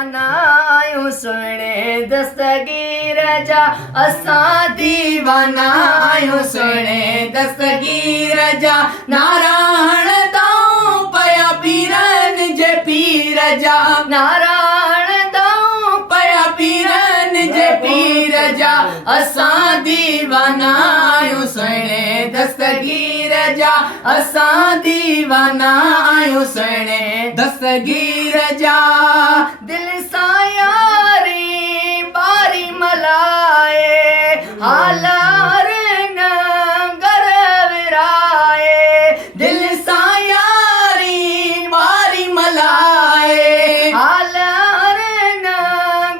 दीवाना आयूं सुहिणे दस्तगीर जा असां दीवाना आयूं सुहिणे दस्तगीर जा नारा हणंदाऊं पया पीरनि जे पीर जा नारा हणंदाऊं पया पीरनि जे पीर जा असां दीवाना आयूं सुहिणे दस्तगीर जा असां दीवाना आयूं सुहिणे दस्तगीर जा दिल सां यारी बारी मलाए हालार न घर विराए दिल सां यारी बारी मलाए हालार न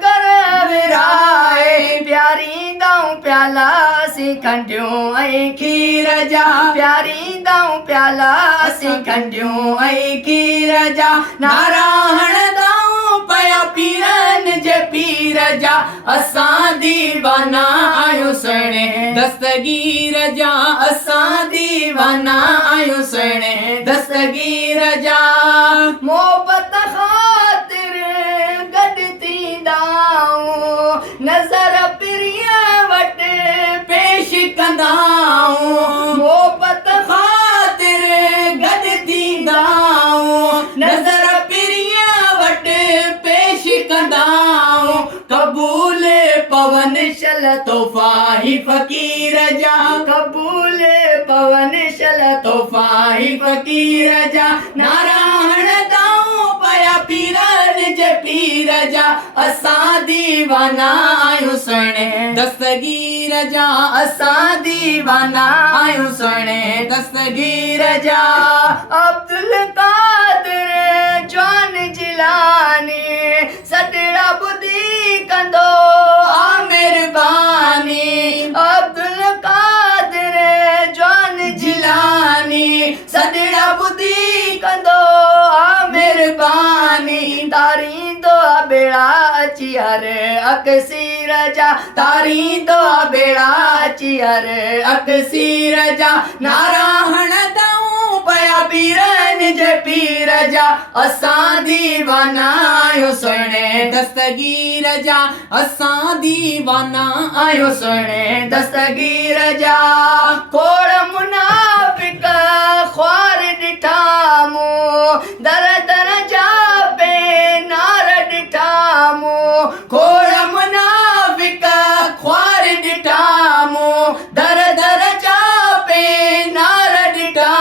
घर विराए प्यारींदाऊं प्याला असीं खंडियूं ऐं खीर जा प्यारींदाऊं प्याला असीं खंडियूं ऐं खीर जा नारा हणंदाऊं पया पीरनि जे पीर जा असां दीवाना आयूं सुहिणे दस्तगीर जा असां दीवाना आयूं सुहिणे दस्तगीर जा मोहबत ख़ातिर गॾु थींदाऊं नज़र प्रिय वटि पेश कंदाऊं मोहबत ख़ातिर गॾु थींदाऊं नज़र प्रिय वटि पेश कंदाऊं कबूल पवन शल तोहफ़ा ही फ़क़ीर जा कबूल पवन शल तोहफ़ा ही फ़क़ीर जा नारा हणंदाऊं पया पीरनि जे पीर जा असां दीवाना आयूं सुहिणे दस्तगीर जा असां दीवाना आयूं सुहिणे दस्तगीर जा अब्दुल कादिर जवान जिलानी सतड़ा ॿुधी कंदो आ महिरबानी अब्दुल कादिर जवान जिलानी सतड़ा ॿुधी कंदो आ महिरबानी तारींदो आ बेड़ा अची हर अकसीर जा तारींदो आ बेड़ा अची हर अकसीर जा नारा हणंदाऊं पया पीरनि जे पीर जा असां दीवाना आयूं सुहिणे दस्तगीर जा असां दीवाना आयूं सुहिणे दस्तगीर जा खोड़ मुनाफ़िक ख्वार ॾिठा मूं दर दर जा बेनार ॾिठा मूं खोड़ मुनाफ़िक ख्वार ॾिठा मूं दर दर जा बेनार ॾिठा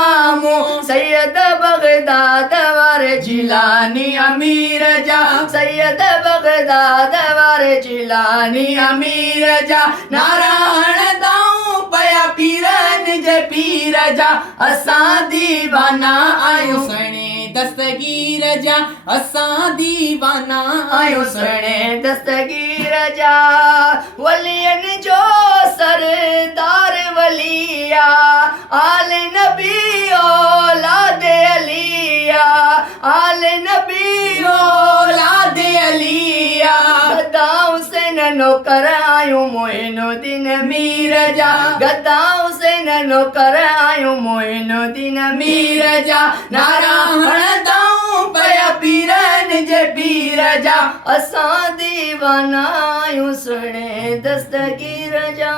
मूं सैयद बगदाद वारे जिलानी अमीर जा सैयद बगदाद वारे जिलानी अमीर जा नारा हणंदाऊं पया पीरनि जे पीर जा असां दीवाना आयूं सुहिणे दस्तगीर जा असां दीवाना आयूं सुहिणे दस्तगीर जा वलियनि जो सरदार वलिया आल नबी औलाद अलिया आल नबी औलाद अलिया गदा हुसैन नौकर आयूं मोइनुद्दीन मीर जा गदा हुसैन नौकर आयूं मोइनुद्दीन मीर जा नारा हणंदाऊं पया पीरनि जे पीर जा असां दीवाना आयूं सुहिणे दस्तगीर जा